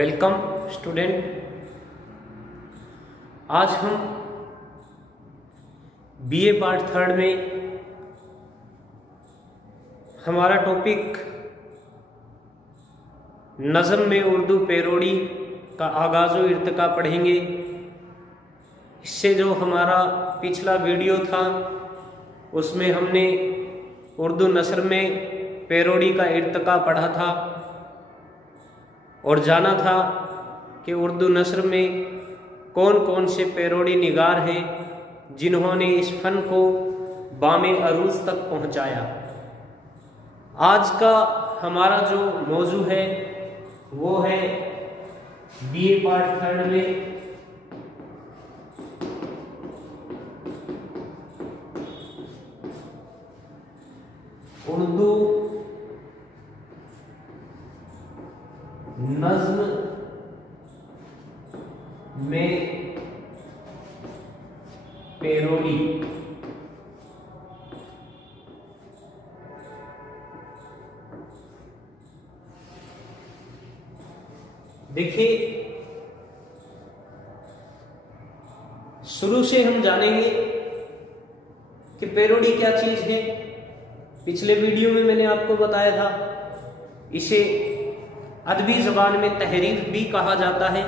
Welcome student. आज हम BA part third में हमारा टॉपिक नज़्म में उर्दू पैरोडी का आगाज़ व इर्तिका पढ़ेंगे। इससे जो हमारा पिछला वीडियो था उसमें हमने उर्दू नस्र में पैरोडी का इर्तिका पढ़ा था और जाना था कि उर्दू नस्र में कौन कौन से पैरोडी निगार हैं जिन्होंने इस फन को बामे अरूज तक पहुंचाया। आज का हमारा जो मौजू है वो है बीए पार्ट थर्ड में उर्दू नज़्म में पैरोडी। देखिए, शुरू से हम जानेंगे कि पैरोडी क्या चीज है। पिछले वीडियो में मैंने आपको बताया था इसे अदबी ज़बान में तहरीफ भी कहा जाता है।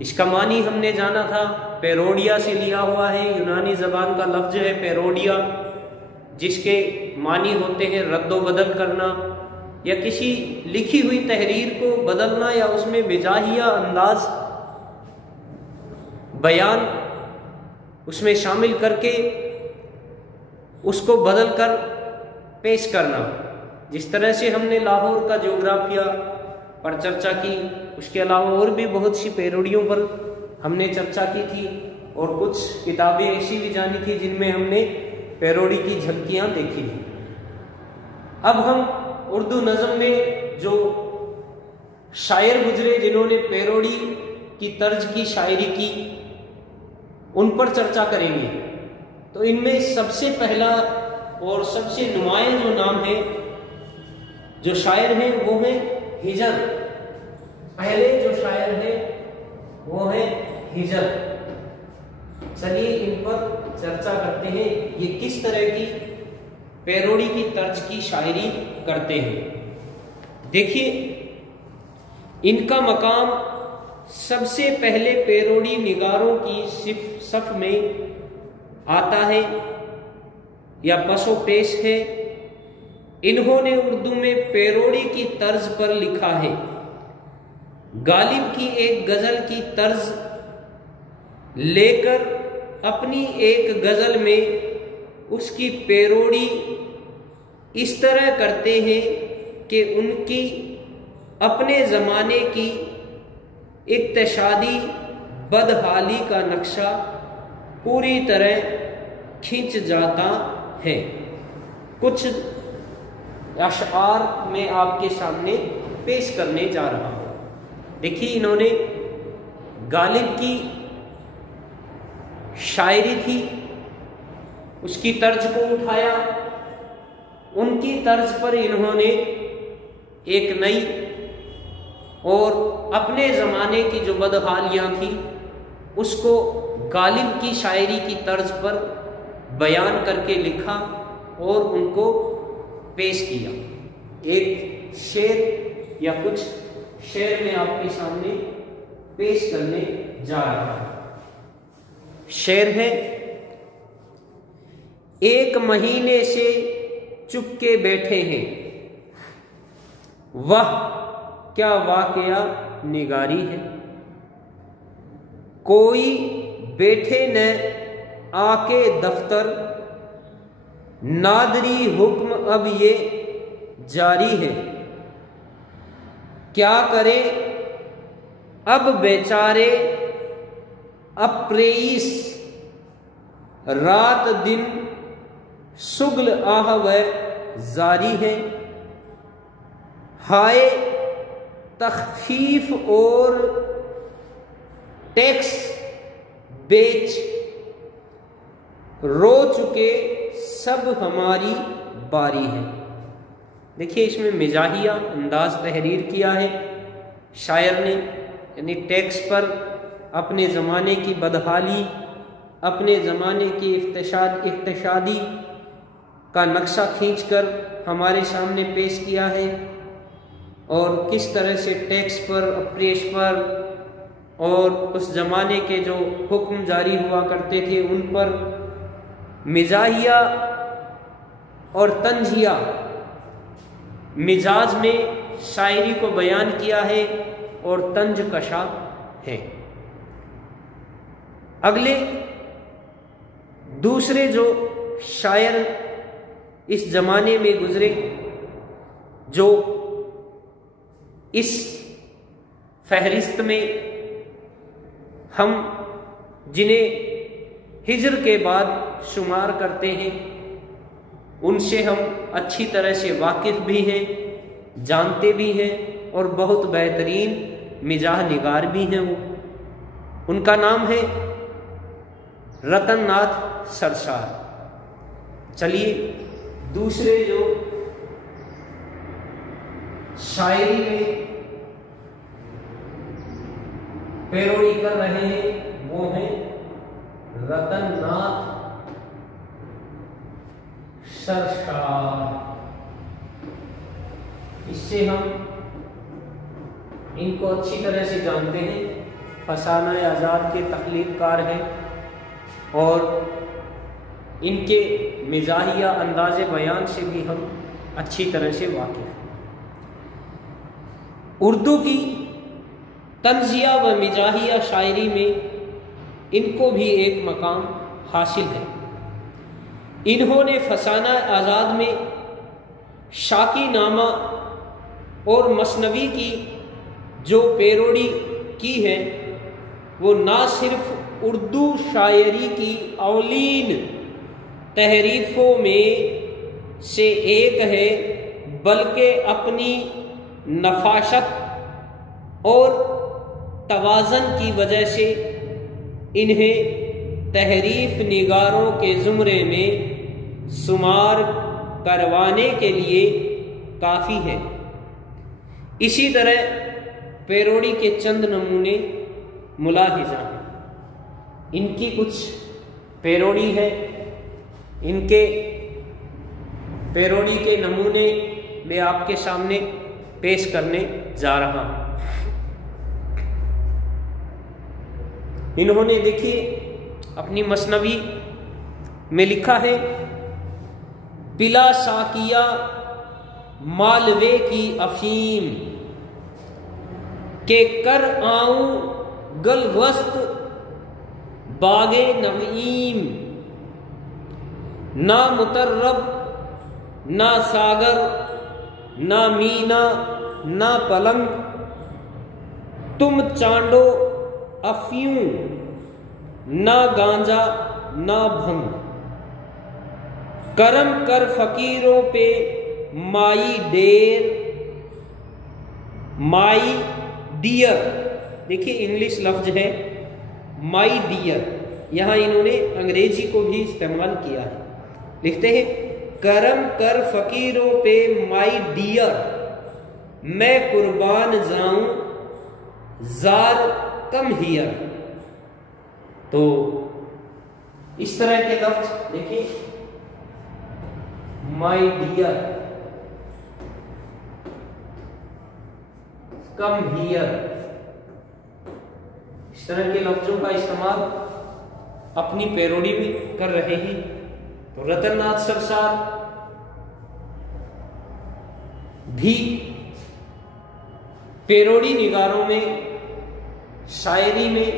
इसका मानी हमने जाना था पैरोडिया से लिया हुआ है। यूनानी ज़बान का लफ्ज़ है पैरोडिया, जिसके मानी होते हैं रद्दो बदल करना या किसी लिखी हुई तहरीर को बदलना या उसमें मिजाहिया अंदाज बयान उसमें शामिल करके उसको बदल कर पेश करना। जिस तरह से हमने लाहौर का ज्योग्राफिया पर चर्चा की, उसके अलावा और भी बहुत सी पैरोडियों पर हमने चर्चा की थी और कुछ किताबें ऐसी भी जानी थी जिनमें हमने पैरोडी की झलकियां देखी थी। अब हम उर्दू नज़्म में जो शायर गुजरे जिन्होंने पैरोडी की तर्ज की शायरी की, उन पर चर्चा करेंगे। तो इनमें सबसे पहला और सबसे नुमाया जो नाम है, जो शायर हैं वो है हिजर। पहले जो शायर है वो है हिजर। चलिए इन पर चर्चा करते हैं, ये किस तरह की पैरोडी की तर्ज की शायरी करते हैं। देखिए, इनका मकाम सबसे पहले पैरोडी निगारों की सफ में आता है या पसो पेश है। इन्होंने उर्दू में पैरोडी की तर्ज पर लिखा है। गालिब की एक गजल की तर्ज लेकर अपनी एक गजल में उसकी पैरोडी इस तरह करते हैं कि उनकी अपने ज़माने की इक्तशादी बदहाली का नक्शा पूरी तरह खींच जाता है। कुछ अशआर में आपके सामने पेश करने जा रहा हूं। देखिए, इन्होंने गालिब की शायरी थी, उसकी तर्ज को उठाया, उनकी तर्ज पर इन्होंने एक नई और अपने ज़माने की जो बदहालियाँ थी उसको गालिब की शायरी की तर्ज पर बयान करके लिखा और उनको पेश किया। एक शेर या कुछ शेर में आपके सामने पेश करने जा रहा है। शेर है, एक महीने से चुपके बैठे हैं, वह क्या वाकया निगारी है। कोई बैठे न आके दफ्तर, नादरी हुक्म अब ये जारी है। क्या करे अब बेचारे अप्रेइस, रात दिन सुगल आह व जारी है। हाय तखफीफ और टैक्स बेच, रो चुके सब हमारी बारी है। देखिए, इसमें मिजाहिया अंदाज तहरीर किया है शायर ने यानी टैक्स पर अपने ज़माने की बदहाली, अपने ज़माने की इक़्तिसादी का नक्शा खींचकर हमारे सामने पेश किया है और किस तरह से टैक्स पर, अप्रेश पर और उस ज़माने के जो हुक्म जारी हुआ करते थे उन पर मिजाहिया और तंजिया मिजाज में शायरी को बयान किया है और तंज कशा है। अगले दूसरे जो शायर इस ज़माने में गुजरे, जो इस फहरिस्त में हम जिन्हें हिज्र के बाद शुमार करते हैं, उनसे हम अच्छी तरह से वाकिफ़ भी हैं, जानते भी हैं और बहुत बेहतरीन मिजाह निगार भी हैं। वो उनका नाम है रतन नाथ सरसार। चलिए दूसरे जो शायरी में पैरोडी कर रहे हैं वो हैं रतन नाथ सरसार। इससे हम इनको अच्छी तरह से जानते हैं। फसाना आज़ाद के तख्लीक़कार हैं और इनके मिजाहिया अंदाज़े बयान से भी हम अच्छी तरह से वाकिफ़ हैं। उर्दू की तंज़िया व मिजाहिया शायरी में इनको भी एक मकाम हासिल है। इन्होंने फसाना आज़ाद में शाकी नामा और मसनवी की जो पैरोडी की है वो ना सिर्फ उर्दू शायरी की औलीन तहरीफ़ों में से एक है, बल्कि अपनी नफाशत और तवाज़न की वजह से इन्हें तहरीफ निगारों के ज़ुमरे में शुमार करवाने के लिए काफ़ी है। इसी तरह पैरोडी के चंद नमूने मुलाहिज़ा, इनकी कुछ पैरोडी है। इनके पैरोडी के नमूने मैं आपके सामने पेश करने जा रहा हूँ। इन्होंने देखिए अपनी मसनवी में लिखा है, पिला साकिया मालवे की अफीम के कर आऊं गलवस्त बागे नवीम, ना मुतर्रब ना सागर ना मीना ना पलंग, तुम चांडो अफ्यूं ना गांजा ना भंग, करम कर फकीरों पे माई डेर माई डियर। देखिए इंग्लिश लफ्ज है माई डियर, यहां इन्होंने अंग्रेजी को भी इस्तेमाल किया है। लिखते हैं करम कर फकीरों पे माई डियर, मैं कुर्बान जाऊं जार कम हियर। तो इस तरह के लफ्ज देखिए, माई डियर, कम हियर, इस तरह के लफ्जों का इस्तेमाल अपनी पैरोडी में कर रहे हैं। तो रतन नाथ सरसार भी पैरोडी निगारों में, शायरी में,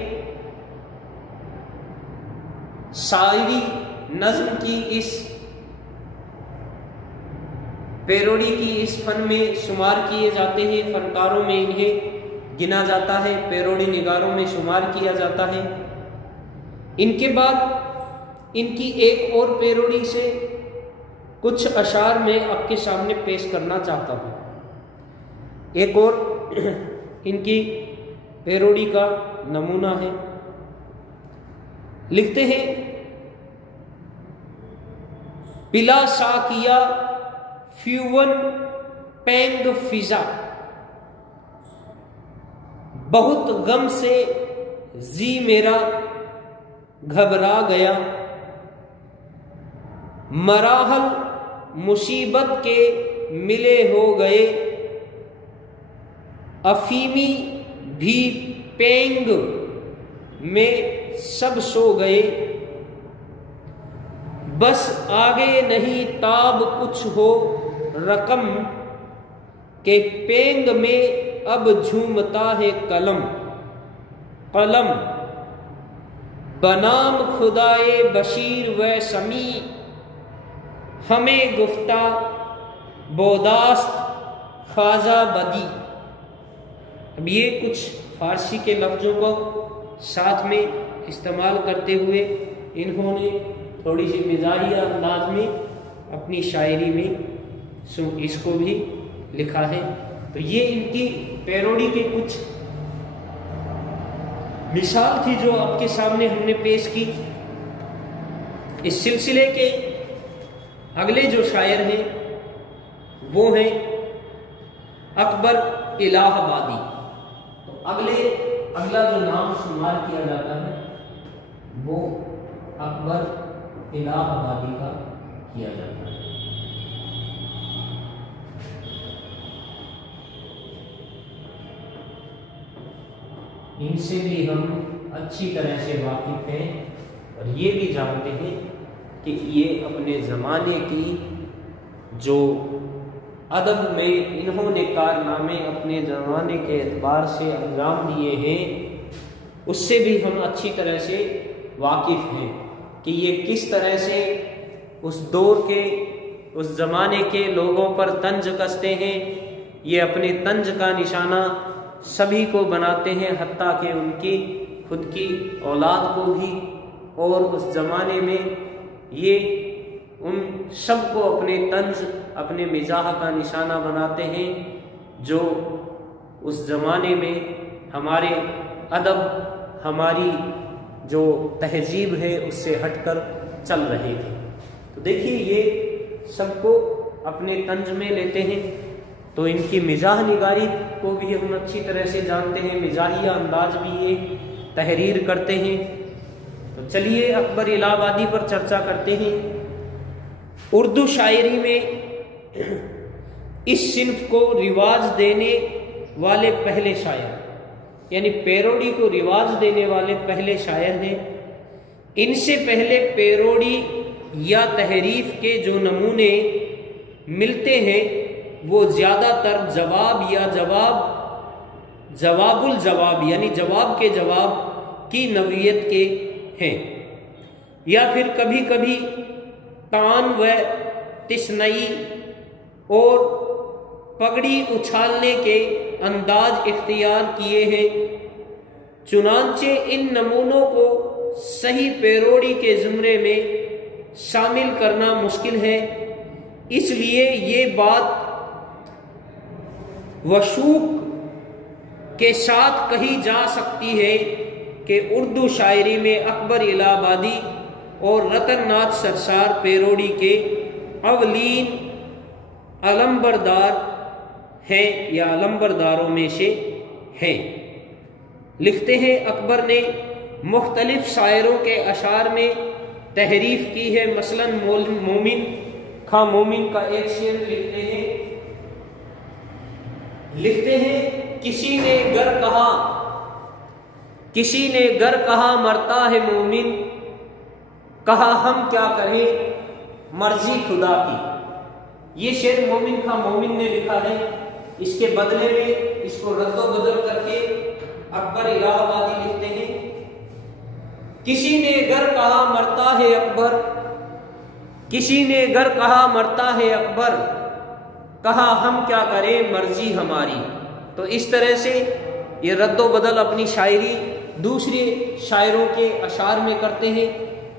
शायरी नज्म की इस पैरोडी की इस फन में शुमार किए जाते हैं। फनकारों में इन्हें गिना जाता है, पैरोडी निगारों में शुमार किया जाता है। इनके बाद इनकी एक और पैरोडी से कुछ अशार मैं आपके सामने पेश करना चाहता हूँ। एक और इनकी पैरोडी का नमूना है। लिखते हैं पिला साकिया फ्यूवन पेंग फिजा, बहुत गम से जी मेरा घबरा गया, मराहल मुसीबत के मिले हो गए, अफीमी भी पेंग में सब सो गए, बस आगे नहीं ताब कुछ हो रकम के पेंग में अब झूमता है कलम, कलम बनाम खुदाए बशीर व समी, हमें गुफ्ता बोदास्त ख्वाजा बदी। अब ये कुछ फारसी के लफ्ज़ों को साथ में इस्तेमाल करते हुए इन्होंने थोड़ी सी मिजाहिया अंदाज में अपनी शायरी में इसको भी लिखा है। तो ये इनकी पैरोडी के कुछ मिसाल थी जो आपके सामने हमने पेश की। इस सिलसिले के अगले जो शायर हैं वो हैं अकबर इलाहाबादी। तो अगला जो नाम शुमार किया जाता है वो अकबर इलाहाबादी का किया जाता है। इनसे भी हम अच्छी तरह से वाकिफ हैं और ये भी जानते हैं कि ये अपने ज़माने की जो अदब में इन्होंने कारनामे अपने ज़माने के एतबार से अंजाम दिए हैं उससे भी हम अच्छी तरह से वाकिफ़ हैं कि ये किस तरह से उस दौर के उस ज़माने के लोगों पर तंज कसते हैं। ये अपने तंज का निशाना सभी को बनाते हैं, हत्ता कि उनकी खुद की औलाद को भी, और उस ज़माने में ये उन सब को अपने तंज अपने मिजाह का निशाना बनाते हैं जो उस ज़माने में हमारे अदब हमारी जो तहजीब है उससे हटकर चल रहे थे। तो देखिए ये सबको अपने तंज में लेते हैं। तो इनकी मिजाह निगारी को भी हम अच्छी तरह से जानते हैं, मिजाहिया अंदाज भी ये तहरीर करते हैं। तो चलिए अकबर इलाहाबादी पर चर्चा करते हैं। उर्दू शायरी में इस सिन्फ को रिवाज देने वाले पहले शायर, यानी पैरोडी को रिवाज देने वाले पहले शायर हैं। इनसे पहले पैरोडी या तहरीफ के जो नमूने मिलते हैं वो ज़्यादातर जवाब या जवाबुल जवाब यानी जवाब के जवाब की नवीयत के हैं, या फिर कभी कभी तान व तिस्नई और पगड़ी उछालने के अंदाज इख्तियार किए हैं। चुनांचे इन नमूनों को सही पैरोडी के ज़ुमरे में शामिल करना मुश्किल है, इसलिए ये बात वशूक के साथ कही जा सकती है कि उर्दू शायरी में अकबर इलाहाबादी और रतन नाथ सरसार पैरोडी के अवलीन अलंबरदार हैं या अलंबरदारों में से हैं। लिखते हैं अकबर ने मुख्तलिफ शायरों के अशार में तहरीफ की है। मसलन मोमिन खां मोमिन का एक शेर लिखते हैं किसी ने गर कहा मरता है मोमिन, कहा हम क्या करें मर्जी खुदा की। ये शेर मोमिन खां मोमिन ने लिखा है। इसके बदले में इसको रद्दो बदल करके अकबर इलाहाबादी लिखते हैं किसी ने गर कहा मरता है अकबर, किसी ने गर कहा मरता है अकबर, कहा हम क्या करें मर्जी हमारी। तो इस तरह से ये रद्दो बदल अपनी शायरी दूसरे शायरों के अशार में करते हैं।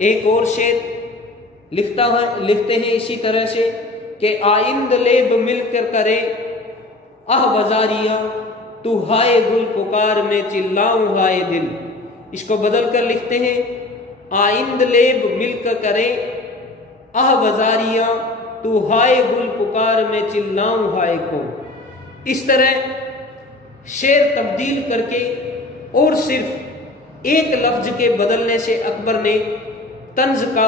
एक और शेर लिखते हैं इसी तरह से कि आइंद लेब मिलकर करे आह बजारिया, तू हाय गुल पुकार में चिल्लाऊं हाय दिल। इसको बदल कर लिखते हैं आइंद लेब मिलकर करे आह बजारिया, तू हाय गुल पुकार में चिल्लाऊं हाय को। इस तरह शेर तब्दील करके और सिर्फ एक लफ्ज के बदलने से अकबर ने तंज का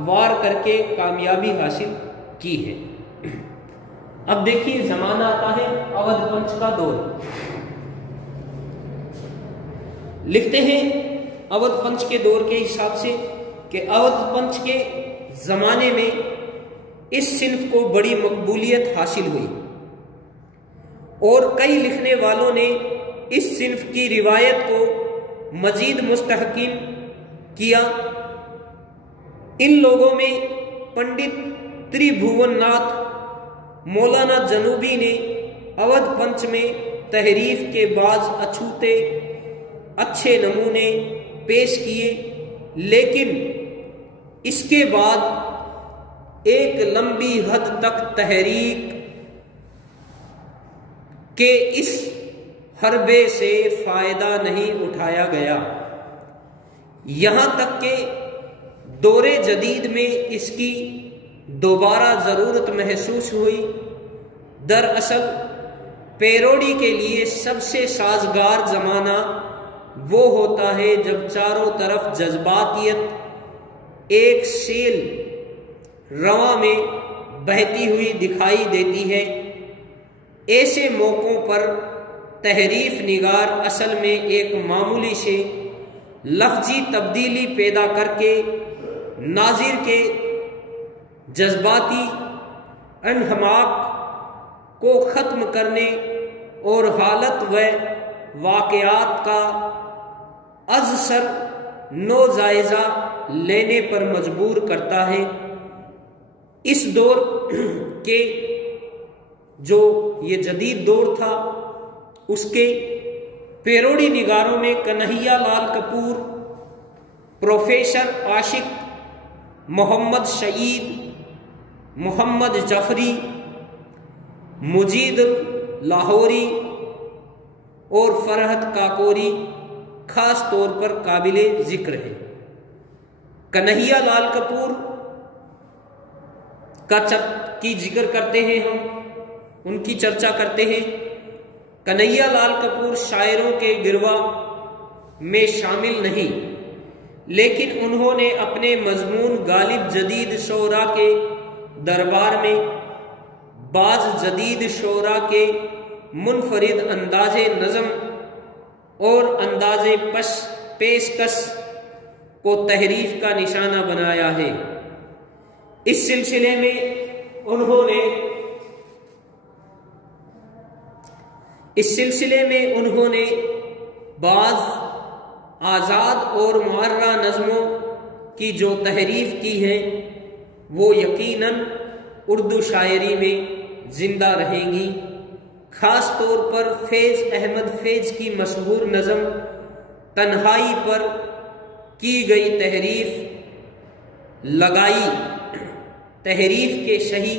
वार करके कामयाबी हासिल की है। अब देखिए जमाना आता है अवध पंच का दौर। लिखते हैं अवध पंच के दौर के हिसाब से कि अवध पंच के जमाने में इस सिन्फ को बड़ी मकबूलियत हासिल हुई और कई लिखने वालों ने इस सिन्फ की रिवायत को मजीद मुस्तहकीम किया। इन लोगों में पंडित त्रिभुवननाथ मौलाना जनूबी ने अवध पंच में तहरीफ के बाज अछूते अच्छे नमूने पेश किए, लेकिन इसके बाद एक लंबी हद तक तहरीक के इस हरबे से फायदा नहीं उठाया गया। यहां तक के दौरे जदीद में इसकी दोबारा जरूरत महसूस हुई। दरअसल पैरोडी के लिए सबसे साजगार जमाना वो होता है जब चारों तरफ जज्बातियत एक सेल रवा में बहती हुई दिखाई देती है। ऐसे मौकों पर तहरीफ निगार असल में एक मामूली से लफ्जी तब्दीली पैदा करके नाजिर के जज्बाती अनहमाक को ख़त्म करने और हालत व वाक़यात का अज़सर नो जायज़ा लेने पर मजबूर करता है। इस दौर के जो ये जदीद दौर था उसके पैरोडी निगारों में कन्हैया लाल कपूर, प्रोफेसर आशिक, मोहम्मद शहीद, मोहम्मद जफरी, मुजीद लाहौरी और फरहत काकोरी खास तौर पर काबिले जिक्र है। कन्हैया लाल कपूर की जिक्र करते हैं, हम उनकी चर्चा करते हैं। कन्हैया लाल कपूर शायरों के गिरवा में शामिल नहीं, लेकिन उन्होंने अपने मजमून गालिब जदीद शोरा के दरबार में बाज जदीद शोरा के मुनफरिद अंदाजे नज़म और अंदाजे पेशकश को तहरीफ का निशाना बनाया है। इस सिलसिले में उन्होंने बाज आज़ाद और मुअर्रा नज़मों की जो तहरीफ की है वो यकीनन उर्दू शायरी में जिंदा रहेंगी। खास तौर पर फैज़ अहमद फैज़ की मशहूर नज़म तन्हाई पर की गई तहरीफ लगाई तहरीफ के सही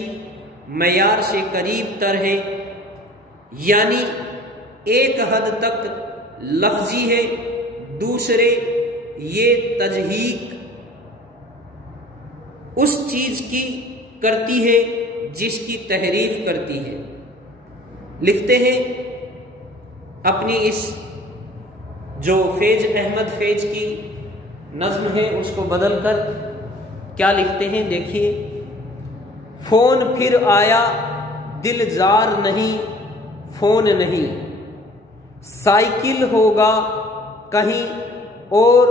मयार से करीब तर है, यानी एक हद तक लफ्जी है, दूसरे ये तजहीक उस चीज की करती है जिसकी तहरीफ करती है। लिखते हैं अपनी इस जो फैज अहमद फैज की नज्म है उसको बदलकर क्या लिखते हैं, देखिए। फोन फिर आया दिल जार नहीं, फोन नहीं, साइकिल होगा कहीं और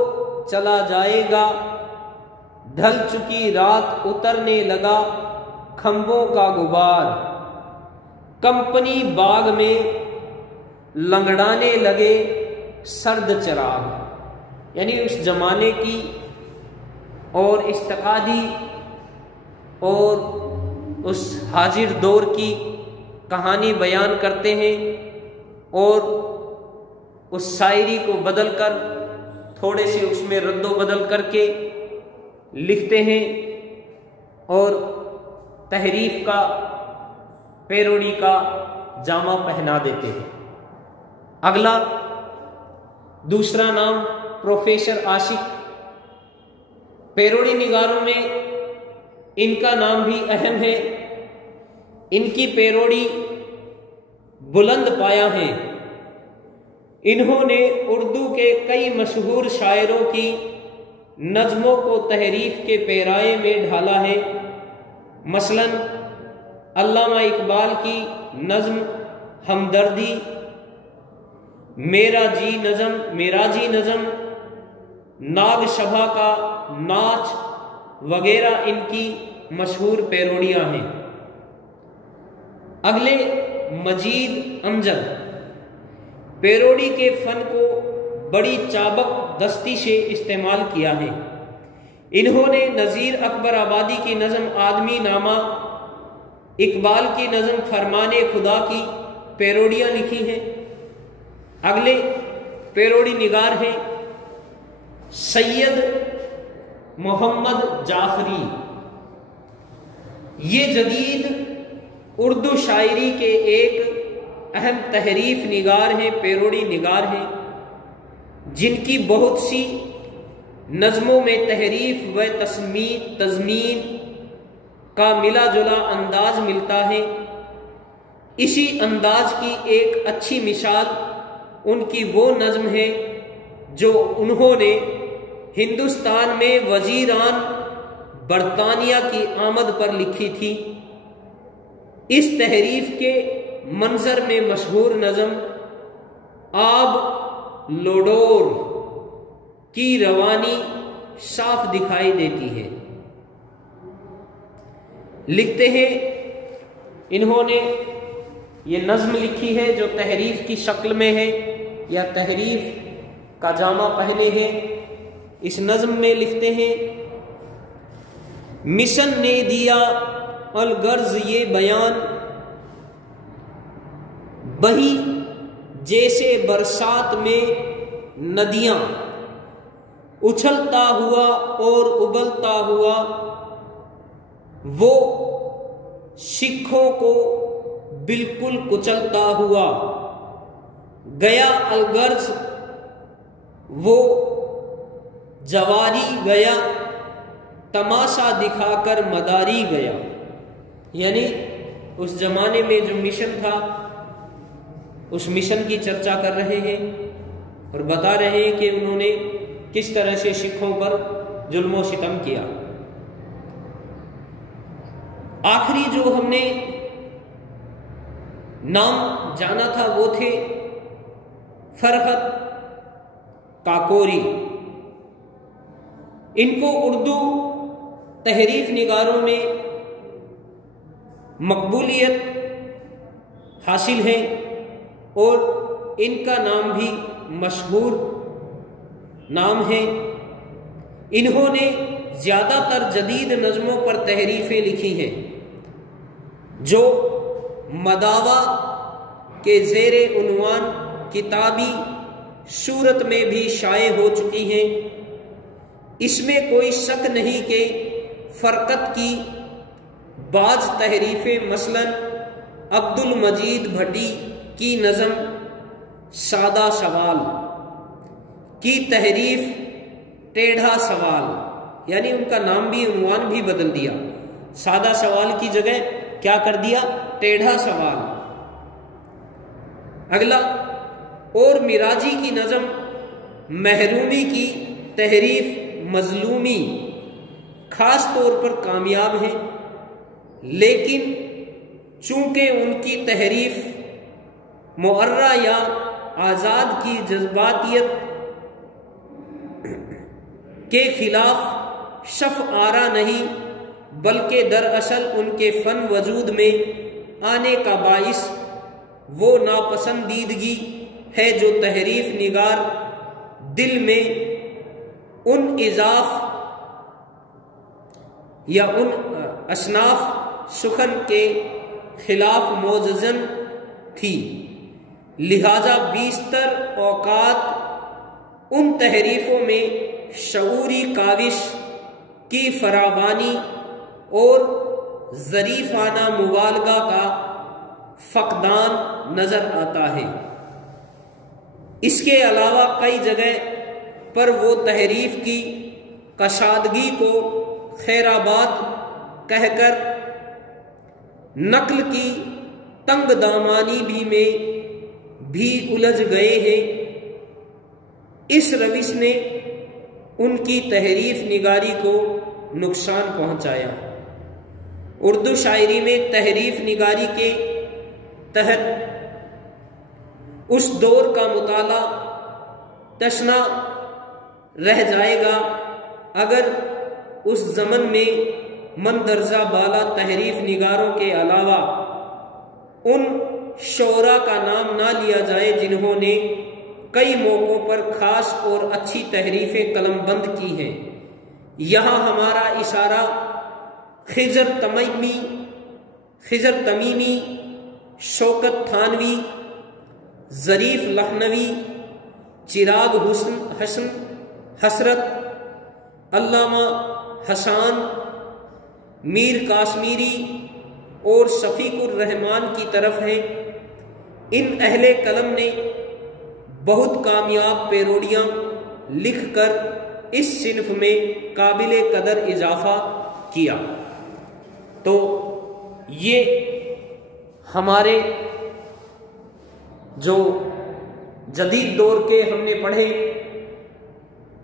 चला जाएगा, ढल चुकी रात उतरने लगा खंभों का गुबार, कंपनी बाग में लंगड़ाने लगे सर्द चिराग। यानी उस जमाने की और इस्तकादी और उस हाजिर दौर की कहानी बयान करते हैं और उस शायरी को बदलकर थोड़े से उसमें रद्दो बदल करके लिखते हैं और तहरीफ का पैरोडी का जामा पहना देते हैं। अगला दूसरा नाम प्रोफेसर आशिक। पैरोडी निगारों में इनका नाम भी अहम है। इनकी पैरोडी बुलंद पाया है, इन्होंने उर्दू के कई मशहूर शायरों की नज़्मों को तहरीफ के पैराए में ढाला है। मसलन अल्लामा इकबाल की नज़्म हमदर्दी, मेराजी नज़्म, नाग शबा का नाच वगैरह इनकी मशहूर पैरोडियाँ हैं। अगले मजीद अमजद पैरोडी के फन को बड़ी चाबक दस्ती से इस्तेमाल किया है। इन्होंने नज़ीर अकबर आबादी की नज़्म आदमी नामा, इकबाल की नज़्म फरमाने खुदा की पैरोडियाँ लिखी हैं। अगले पैरोडी निगार हैं सैयद मोहम्मद जाफरी। ये जदीद उर्दू शायरी के एक अहम तहरीफ निगार हैं, पैरोडी निगार हैं, जिनकी बहुत सी नज़मों में तहरीफ व तज़मीन का मिला जुला अंदाज मिलता है। इसी अंदाज की एक अच्छी मिसाल उनकी वो नज़्म है जो उन्होंने हिंदुस्तान में वजीरान बरतानिया की आमद पर लिखी थी। इस तहरीफ के मंजर में मशहूर नज़्म आब लोडोर की रवानी साफ दिखाई देती है। लिखते हैं इन्होंने ये नज़्म लिखी है जो तहरीफ की शक्ल में है या तहरीफ का जामा पहने है। इस नज़्म में लिखते हैं मिशन ने दिया अलगर्ज ये बयान, बही जैसे बरसात में नदियां, उछलता हुआ और उबलता हुआ वो सिखों को बिल्कुल कुचलता हुआ गया अलगर्ज वो जवारी गया, तमाशा दिखाकर मदारी गया। यानी उस जमाने में जो मिशन था उस मिशन की चर्चा कर रहे हैं और बता रहे हैं कि उन्होंने किस तरह से सिखों पर जुल्म सितम किया। आखिरी जो हमने नाम जाना था वो थे फरहत काकोरी। इनको उर्दू तहरीफ निगारों में मकबूलियत हासिल है और इनका नाम भी मशहूर नाम है। इन्होंने ज़्यादातर जदीद नज़्मों पर तहरीफें लिखी हैं जो मदावा के ज़ेरे उन्वान किताबी सूरत में भी शाये हो चुकी हैं। इसमें कोई शक नहीं कि फ़रकत की बाज़ तहरीफें मसलन अब्दुल मजीद भट्टी की नज़्म सादा सवाल की तहरीफ टेढ़ा सवाल, यानी उनका नाम भी उन्वान भी बदल दिया, सादा सवाल की जगह क्या कर दिया, टेढ़ा सवाल। अगला और मिराजी की नज़्म महरूमी की तहरीफ मजलूमी खास तौर पर कामयाब है, लेकिन चूंकि उनकी तहरीफ मुअर्रा या आज़ाद की जज्बातियत के खिलाफ शफ आरा नहीं बल्कि दरअसल उनके फ़न वजूद में आने का बाइस वो नापसंदीदगी है जो तहरीफ निगार दिल में उन इजाफ या उन असनाफ सुखन के खिलाफ मोजज़न थी। लिहाजा बीस्तर औकात उन तहरीफों में शऊरी काविश की फरावानी और ज़रीफ़ाना मुबालगा का फ़क़दान नज़र आता है। इसके अलावा कई जगह पर वो तहरीफ की कशादगी को खैराबाद कहकर नक्ल की तंग दामानी भी में भी उलझ गए हैं। इस रविश ने उनकी तहरीफ निगारी को नुकसान पहुंचाया। उर्दू शायरी में तहरीफ निगारी के तहत उस दौर का मुताला तशना रह जाएगा अगर उस ज़मन में मंदरजा बाला तहरीफ निगारों के अलावा उन शोरा का नाम ना लिया जाए जिन्होंने कई मौक़ों पर ख़ास और अच्छी तहरीफें कलमबंद की हैं। यहाँ हमारा इशारा खिजर तमीमी, शौकत थानवी, ज़रीफ लखनवी, चिराग हसन हसरत, अल्लामा हसान, मीर काश्मीरी और शफीकुर रहमान की तरफ है। इन अहले कलम ने बहुत कामयाब पैरोडियाँ लिखकर इस सिन्फ में काबिल कदर इजाफा किया। तो ये हमारे जो जदीद दौर के हमने पढ़े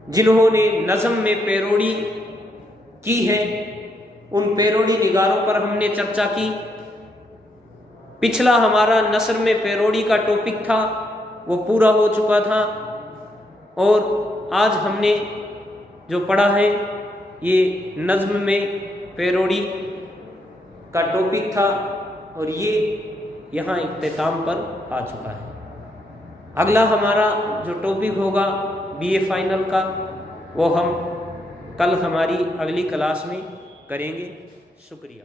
जिन्होंने नज़म में पैरोडी की है, उन पैरोडी निगारों पर हमने चर्चा की। पिछला हमारा नसर में पैरोडी का टॉपिक था, वो पूरा हो चुका था, और आज हमने जो पढ़ा है ये नज़्म में पैरोडी का टॉपिक था, और ये यहाँ इख्तिताम पर आ चुका है। अगला हमारा जो टॉपिक होगा BA फाइनल का, वो हम कल हमारी अगली क्लास में करेंगे। शुक्रिया।